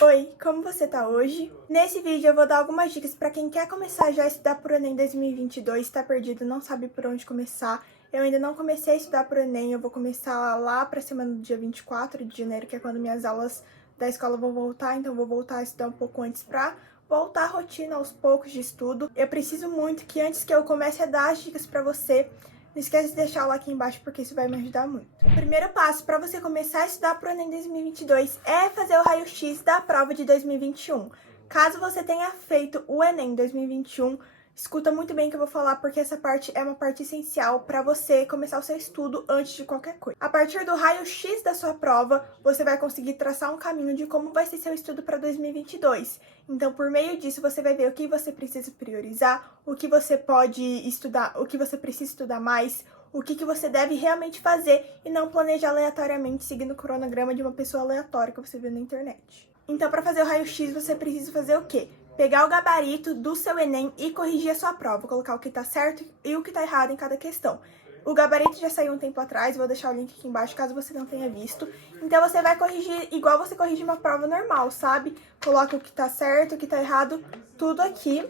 Oi, como você tá hoje? Nesse vídeo eu vou dar algumas dicas para quem quer começar já a estudar pro Enem 2022, tá perdido, não sabe por onde começar. Eu ainda não comecei a estudar pro Enem, eu vou começar lá pra semana do dia 24 de janeiro, que é quando minhas aulas da escola vão voltar, então eu vou voltar a estudar um pouco antes pra voltar à rotina aos poucos de estudo. Eu preciso muito que antes que eu comece a dar as dicas pra você, não esquece de deixar o like aqui embaixo porque isso vai me ajudar muito. O primeiro passo para você começar a estudar para o Enem 2022 é fazer o raio-x da prova de 2021. Caso você tenha feito o Enem 2021, escuta muito bem o que eu vou falar, porque essa parte é uma parte essencial para você começar o seu estudo antes de qualquer coisa. A partir do raio-x da sua prova, você vai conseguir traçar um caminho de como vai ser seu estudo para 2022. Então, por meio disso, você vai ver o que você precisa priorizar, o que você pode estudar, o que você precisa estudar mais, o que você deve realmente fazer e não planejar aleatoriamente seguindo o cronograma de uma pessoa aleatória que você viu na internet. Então, para fazer o raio-x, você precisa fazer o quê? Pegar o gabarito do seu Enem e corrigir a sua prova, colocar o que está certo e o que está errado em cada questão. O gabarito já saiu um tempo atrás, vou deixar o link aqui embaixo caso você não tenha visto. Então você vai corrigir igual você corrige uma prova normal, sabe? Coloca o que tá certo, o que tá errado, tudo aqui,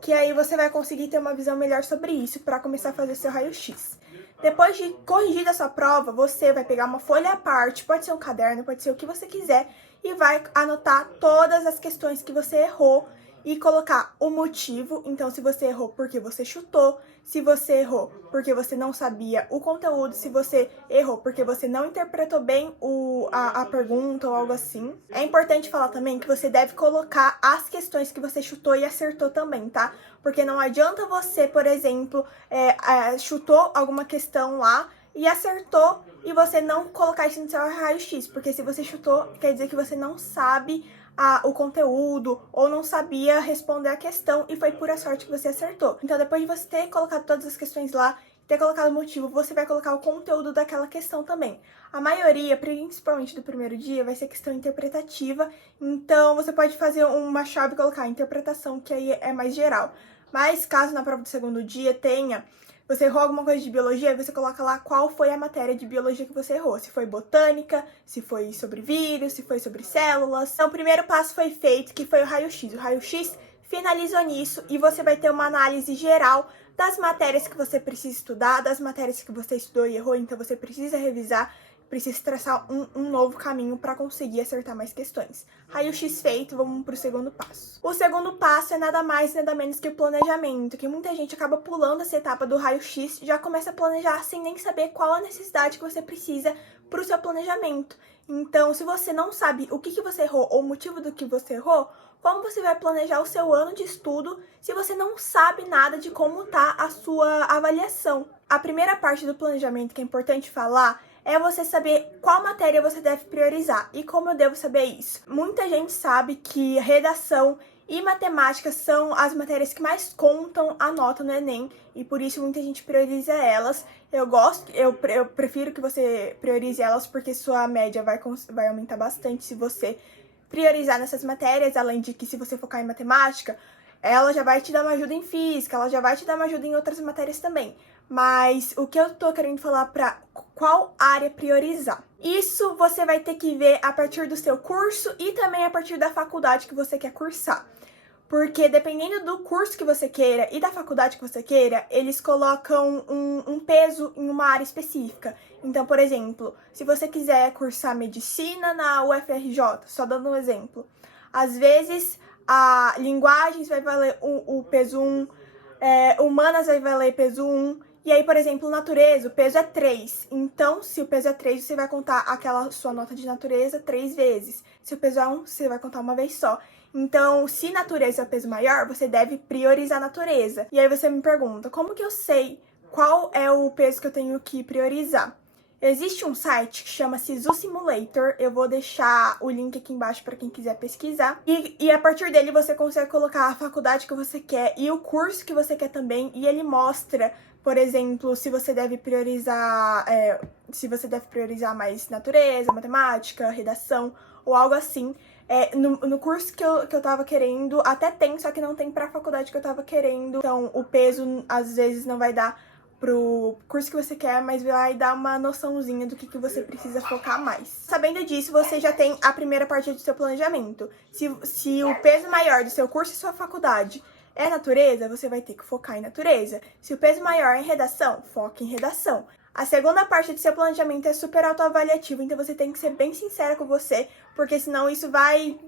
que aí você vai conseguir ter uma visão melhor sobre isso para começar a fazer seu raio-x. Depois de corrigir a sua prova, você vai pegar uma folha à parte, pode ser um caderno, pode ser o que você quiser, e vai anotar todas as questões que você errou e colocar o motivo. Então, se você errou porque você chutou, se você errou porque você não sabia o conteúdo, se você errou porque você não interpretou bem a pergunta ou algo assim. É importante falar também que você deve colocar as questões que você chutou e acertou também, tá? Porque não adianta você, por exemplo, chutou alguma questão lá e acertou e você não colocar isso no seu raio-x, porque se você chutou, quer dizer que você não sabe o conteúdo ou não sabia responder a questão e foi pura sorte que você acertou. Então, depois de você ter colocado todas as questões lá, ter colocado o motivo, você vai colocar o conteúdo daquela questão também. A maioria, principalmente do primeiro dia, vai ser questão interpretativa, então você pode fazer uma chave e colocar interpretação, que aí é mais geral. Mas caso na prova do segundo dia você errou alguma coisa de biologia, você coloca lá qual foi a matéria de biologia que você errou. Se foi botânica, se foi sobre vírus, se foi sobre células. Então, o primeiro passo foi feito, que foi o raio-x. O raio-x finalizou nisso e você vai ter uma análise geral das matérias que você precisa estudar, das matérias que você estudou e errou, então você precisa revisar, precisa traçar um novo caminho para conseguir acertar mais questões. Raio-x feito, vamos para o segundo passo. O segundo passo é nada mais, nada menos que o planejamento, que muita gente acaba pulando essa etapa do raio-x, já começa a planejar sem nem saber qual a necessidade que você precisa para o seu planejamento. Então, se você não sabe o que você errou ou o motivo do que você errou, como você vai planejar o seu ano de estudo se você não sabe nada de como tá a sua avaliação? A primeira parte do planejamento que é importante falar é você saber qual matéria você deve priorizar. E como eu devo saber isso? Muita gente sabe que redação e matemática são as matérias que mais contam a nota no Enem, e por isso muita gente prioriza elas. Eu prefiro que você priorize elas, porque sua média vai aumentar bastante se você priorizar nessas matérias, além de que se você focar em matemática, ela já vai te dar uma ajuda em física, ela já vai te dar uma ajuda em outras matérias também. Mas o que eu tô querendo falar para qual área priorizar? Isso você vai ter que ver a partir do seu curso e também a partir da faculdade que você quer cursar. Porque dependendo do curso que você queira e da faculdade que você queira, eles colocam um peso em uma área específica. Então, por exemplo, se você quiser cursar medicina na UFRJ, só dando um exemplo, às vezes a linguagens vai valer o peso 1, humanas vai valer peso 1, e aí, por exemplo, natureza, o peso é 3. Então, se o peso é 3, você vai contar aquela sua nota de natureza 3 vezes. Se o peso é 1, você vai contar uma vez só. Então, se natureza é o peso maior, você deve priorizar natureza. E aí você me pergunta, como que eu sei qual é o peso que eu tenho que priorizar? Existe um site que chama Sisu Simulator, eu vou deixar o link aqui embaixo para quem quiser pesquisar. E a partir dele você consegue colocar a faculdade que você quer e o curso que você quer também, e ele mostra, por exemplo, se você deve priorizar mais natureza, matemática, redação ou algo assim. No curso que eu tava querendo, até tem, só que não tem pra faculdade que eu tava querendo. Então, o peso, às vezes, não vai dar pro curso que você quer, mas vai dar uma noçãozinha do que você precisa focar mais. Sabendo disso, você já tem a primeira parte do seu planejamento. Se o peso maior do seu curso e sua faculdade é natureza, você vai ter que focar em natureza. Se o peso maior é em redação, foque em redação. A segunda parte do seu planejamento é super autoavaliativo, então você tem que ser bem sincera com você, porque senão isso vai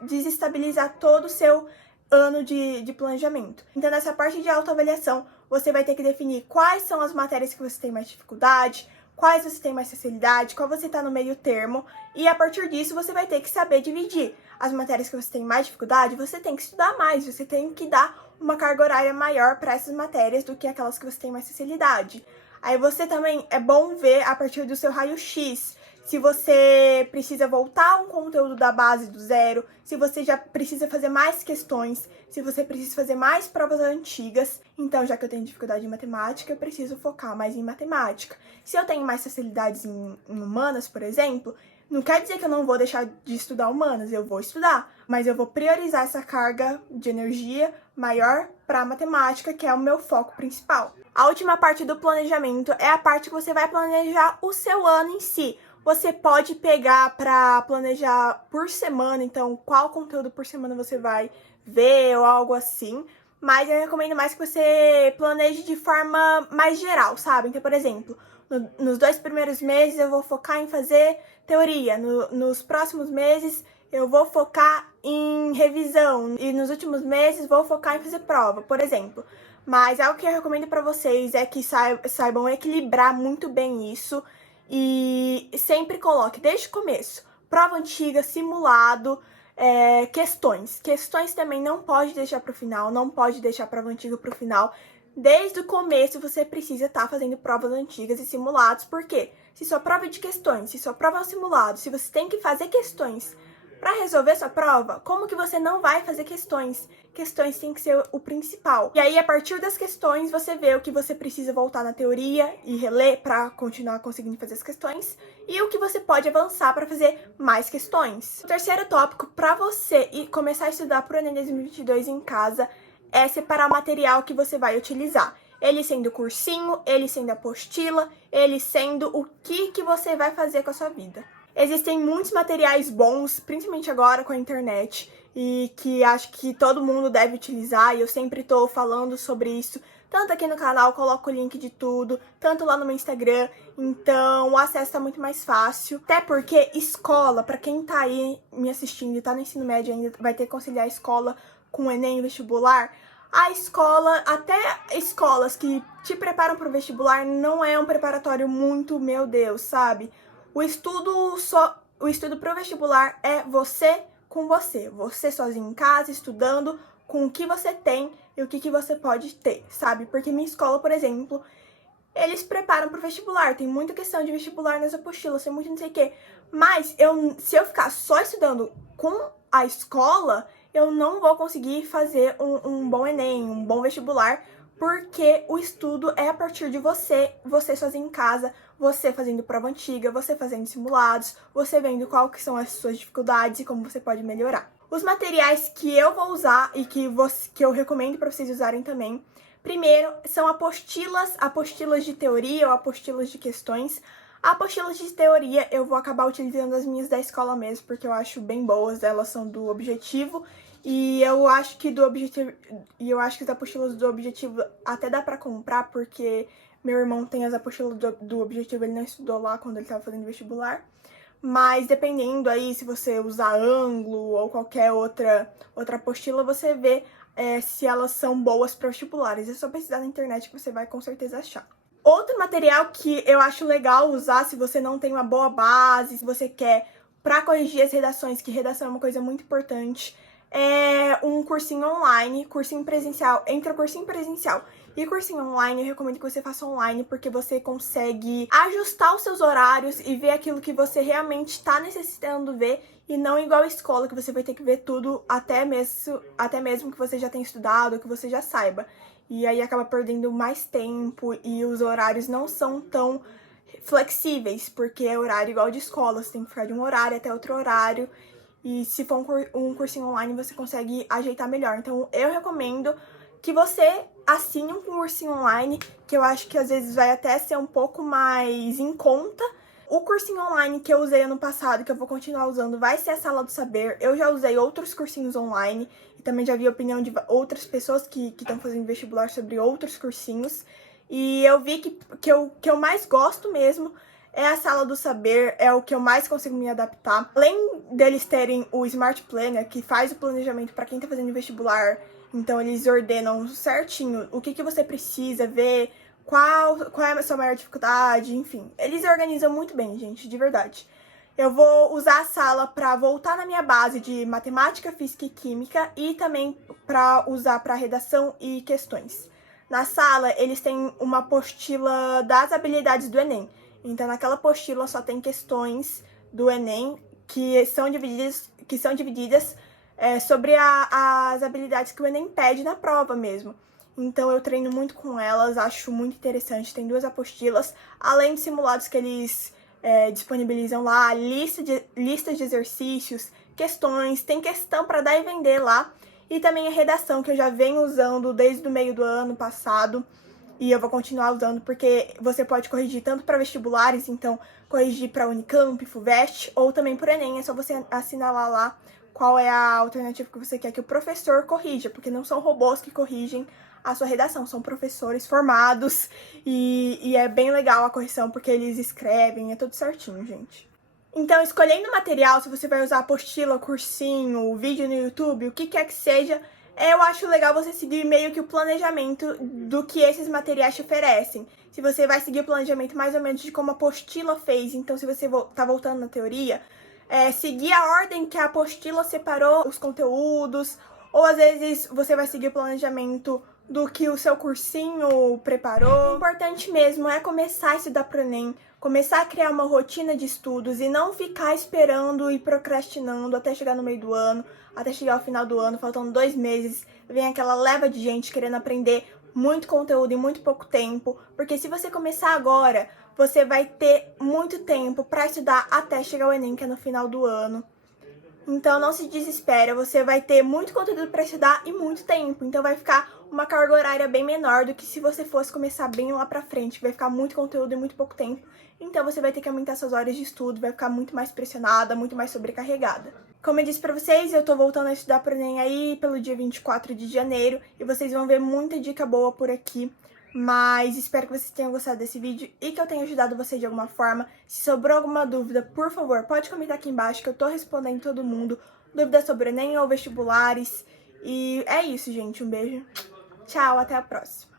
desestabilizar todo o seu ano de planejamento. Então, nessa parte de autoavaliação, você vai ter que definir quais são as matérias que você tem mais dificuldade, quais você tem mais facilidade, qual você está no meio termo, e a partir disso você vai ter que saber dividir. As matérias que você tem mais dificuldade, você tem que estudar mais, você tem que dar uma carga horária maior para essas matérias do que aquelas que você tem mais facilidade. Aí você também, é bom ver a partir do seu raio-x, se você precisa voltar um conteúdo da base do zero, se você já precisa fazer mais questões, se você precisa fazer mais provas antigas. Então, já que eu tenho dificuldade em matemática, eu preciso focar mais em matemática. Se eu tenho mais facilidades em humanas, por exemplo, não quer dizer que eu não vou deixar de estudar humanas, eu vou estudar, mas eu vou priorizar essa carga de energia maior para a matemática, que é o meu foco principal. A última parte do planejamento é a parte que você vai planejar o seu ano em si. Você pode pegar para planejar por semana, então qual conteúdo por semana você vai ver ou algo assim, mas eu recomendo mais que você planeje de forma mais geral, sabe? Então, por exemplo, nos 2 primeiros meses eu vou focar em fazer teoria, nos próximos meses eu vou focar em revisão e nos últimos meses vou focar em fazer prova, por exemplo. Mas algo que eu recomendo para vocês é que saibam equilibrar muito bem isso e sempre coloque desde o começo prova antiga, simulado, questões. Questões também não pode deixar para o final, não pode deixar prova antiga para o final. Desde o começo você precisa estar fazendo provas antigas e simulados, porque se sua prova é de questões, se sua prova é um simulado, se você tem que fazer questões para resolver sua prova, como que você não vai fazer questões? Questões tem que ser o principal. E aí, a partir das questões, você vê o que você precisa voltar na teoria e reler para continuar conseguindo fazer as questões e o que você pode avançar para fazer mais questões. O terceiro tópico para você começar a estudar para o Enem 2022 em casa é separar o material que você vai utilizar. Ele sendo cursinho, ele sendo apostila, ele sendo o que você vai fazer com a sua vida. Existem muitos materiais bons, principalmente agora com a internet, e que acho que todo mundo deve utilizar, e eu sempre tô falando sobre isso, tanto aqui no canal, coloco o link de tudo, tanto lá no meu Instagram, então o acesso tá muito mais fácil. Até porque escola, pra quem tá aí me assistindo e tá no ensino médio ainda, vai ter que conciliar a escola com o Enem e vestibular, a escola, até escolas que te preparam pro vestibular, não é um preparatório muito, meu Deus, sabe? O estudo pro vestibular é você com você sozinho em casa, estudando com o que você tem e o que você pode ter, sabe? Porque minha escola, por exemplo, eles preparam pro vestibular, tem muita questão de vestibular nas apostilas, tem muito não sei o quê. Mas se eu ficar só estudando com a escola, eu não vou conseguir fazer um bom Enem, um bom vestibular, porque o estudo é a partir de você sozinho em casa, você fazendo prova antiga, você fazendo simulados, você vendo qual que são as suas dificuldades e como você pode melhorar. Os materiais que eu vou usar e que eu recomendo para vocês usarem também, primeiro, são apostilas de teoria ou apostilas de questões. Apostilas de teoria eu vou acabar utilizando as minhas da escola mesmo, porque eu acho bem boas, elas são do Objetivo. E eu acho que as apostilas do Objetivo até dá pra comprar, porque meu irmão tem as apostilas do Objetivo, ele não estudou lá quando ele tava fazendo vestibular. Mas dependendo aí, se você usar ângulo ou qualquer outra apostila, você vê se elas são boas para vestibulares. É só pesquisar na internet que você vai com certeza achar. Outro material que eu acho legal usar se você não tem uma boa base, se você quer para corrigir as redações, que redação é uma coisa muito importante, é um cursinho online, cursinho presencial. Entre o cursinho presencial e cursinho online, eu recomendo que você faça online, porque você consegue ajustar os seus horários e ver aquilo que você realmente está necessitando ver, e não igual a escola, que você vai ter que ver tudo, até mesmo que você já tenha estudado, que você já saiba. E aí acaba perdendo mais tempo e os horários não são tão flexíveis, porque é horário igual de escola, você tem que ficar de um horário até outro horário. E se for um cursinho online, você consegue ajeitar melhor. Então, eu recomendo que você assine um cursinho online, que eu acho que às vezes vai até ser um pouco mais em conta. O cursinho online que eu usei ano passado, que eu vou continuar usando, vai ser a Sala do Saber. Eu já usei outros cursinhos online e também já vi a opinião de outras pessoas que estão fazendo vestibular sobre outros cursinhos. E eu vi que eu mais gosto mesmo é a Sala do Saber, é o que eu mais consigo me adaptar. Além deles terem o Smart Planner, que faz o planejamento para quem tá fazendo vestibular, então eles ordenam certinho o que você precisa ver, qual é a sua maior dificuldade, enfim. Eles organizam muito bem, gente, de verdade. Eu vou usar a sala para voltar na minha base de matemática, física e química e também para usar para redação e questões. Na sala, eles têm uma apostila das habilidades do Enem. Então, naquela apostila só tem questões do Enem que são divididas sobre as habilidades que o Enem pede na prova mesmo. Então, eu treino muito com elas, acho muito interessante. Tem 2 apostilas, além de simulados que eles disponibilizam lá, listas de exercícios, questões, tem questão para dar e vender lá. E também a redação, que eu já venho usando desde o meio do ano passado. E eu vou continuar usando porque você pode corrigir tanto para vestibulares, então corrigir para Unicamp, FUVEST, ou também por Enem. É só você assinalar lá qual é a alternativa que você quer que o professor corrija, porque não são robôs que corrigem a sua redação, são professores formados e é bem legal a correção porque eles escrevem, é tudo certinho, gente. Então, escolhendo o material, se você vai usar apostila, cursinho, vídeo no YouTube, o que quer que seja, eu acho legal você seguir meio que o planejamento do que esses materiais te oferecem. Se você vai seguir o planejamento mais ou menos de como a apostila fez, então se você tá voltando na teoria, seguir a ordem que a apostila separou os conteúdos, ou às vezes você vai seguir o planejamento do que o seu cursinho preparou. O importante mesmo é começar a estudar pro Enem, começar a criar uma rotina de estudos e não ficar esperando e procrastinando até chegar no meio do ano, até chegar ao final do ano, faltando 2 meses, vem aquela leva de gente querendo aprender muito conteúdo em muito pouco tempo, porque se você começar agora, você vai ter muito tempo para estudar até chegar ao Enem, que é no final do ano. Então não se desespera, você vai ter muito conteúdo para estudar e muito tempo, então vai ficar uma carga horária bem menor do que se você fosse começar bem lá pra frente, vai ficar muito conteúdo e muito pouco tempo, então você vai ter que aumentar suas horas de estudo, vai ficar muito mais pressionada, muito mais sobrecarregada. Como eu disse pra vocês, eu tô voltando a estudar pro Enem aí pelo dia 24 de janeiro, e vocês vão ver muita dica boa por aqui. Mas espero que vocês tenham gostado desse vídeo e que eu tenha ajudado você de alguma forma. Se sobrou alguma dúvida, por favor, pode comentar aqui embaixo que eu tô respondendo todo mundo. Dúvidas sobre o Enem ou vestibulares. E é isso, gente. Um beijo. Tchau, até a próxima.